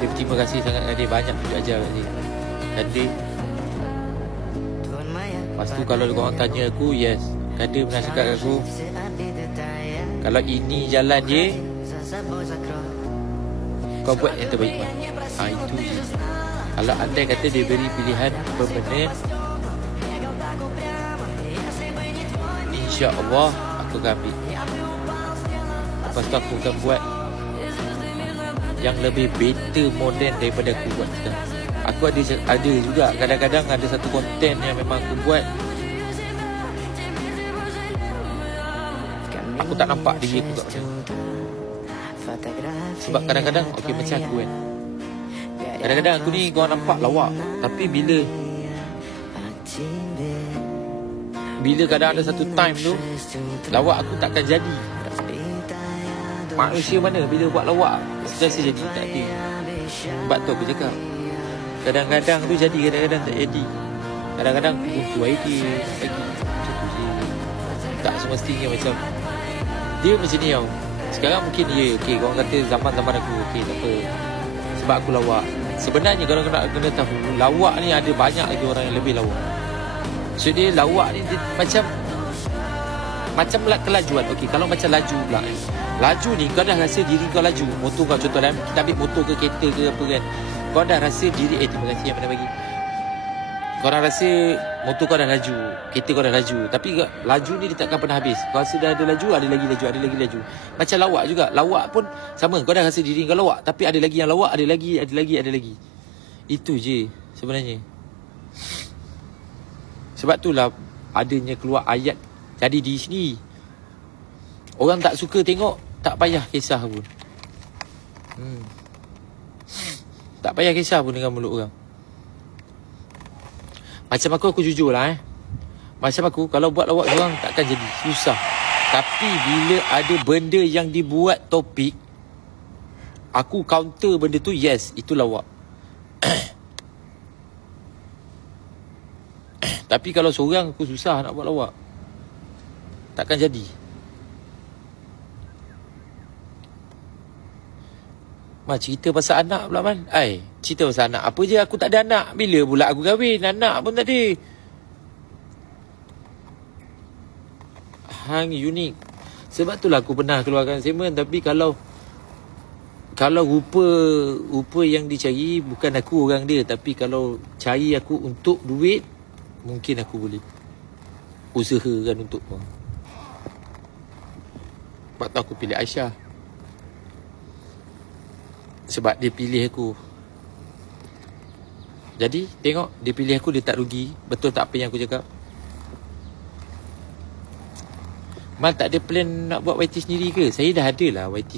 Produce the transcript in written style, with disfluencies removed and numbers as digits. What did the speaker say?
Dia berterima kasih sangat dengan dia. Banyak tunjuk ajar kat dia. Kanda. Lepas tu kalau korang tanya aku, yes, Kanda pernah cakap kat aku, kalau ini jalan je, kau buat yang terbaik man. Itu je. Kalau andai kata dia beri pilihan apa benda, insya-Allah aku akan ambil. Lepas tu aku akan buat yang lebih better modern daripada aku buat sekarang. Aku ada juga kadang-kadang ada satu konten yang memang aku buat, aku tak nampak diri aku kat mana. Sebab kadang-kadang okey macam aku kan, kadang-kadang aku ni kau nampak lawak, tapi bila kadang ada satu time tu lawak aku takkan jadi. Manusia mana bila buat lawak sentiasa jadi, tak ada. Sebab tu aku cakap kadang-kadang tu jadi, kadang-kadang tak jadi. Kadang-kadang butuh idea lagi. Macam tu je. Tak semestinya macam dia macam ni tau. Sekarang mungkin dia okey, korang kata zaman-zaman aku okey, tak apa, sebab aku lawak. Sebenarnya kalau kena tahu, lawak ni ada banyak lagi orang yang lebih lawak. So dia lawak ni dia macam kelajuan. Okey, kalau macam laju pula, laju ni kau dah rasa diri kau laju. Motor kau contoh dalam, kita ambil motor ke kereta ke apa kan, kau dah rasa diri, terima kasih yang mana bagi. Kau dah rasa motor kau dah laju, kereta kau dah laju, tapi laju ni dia takkan pernah habis. Kau rasa dah ada laju, ada lagi laju, ada lagi laju. Macam lawak juga. Lawak pun sama, kau dah rasa diri kau lawak, tapi ada lagi yang lawak, ada lagi. Itu je sebenarnya. Sebab itulah adanya keluar ayat. Jadi di sini orang tak suka tengok, tak payah kisah pun. Tak payah kisah pun dengan mulut orang. Macam aku jujur lah Macam aku, kalau buat lawak orang takkan jadi, susah. Tapi bila ada benda yang dibuat topik, aku counter benda tu, yes, itu lawak. Tapi kalau seorang aku susah nak buat lawak, takkan jadi. Cerita pasal anak pula Man. Cerita pasal anak. Apa je aku tak ada anak. Bila pula aku kahwin, anak pun tak ada. Hang unik. Sebab itulah aku pernah keluarkan statement. Tapi kalau rupa yang dicari, bukan aku orang dia, tapi kalau cari aku untuk duit, mungkin aku boleh usahakan untuk orang. Sebab tu aku pilih Aisyah. Sebab dia pilih aku. Jadi tengok, dia pilih aku, dia tak rugi. Betul tak apa yang aku cakap? Mal tak ada plan nak buat YT sendiri ke? Saya dah ada lah YT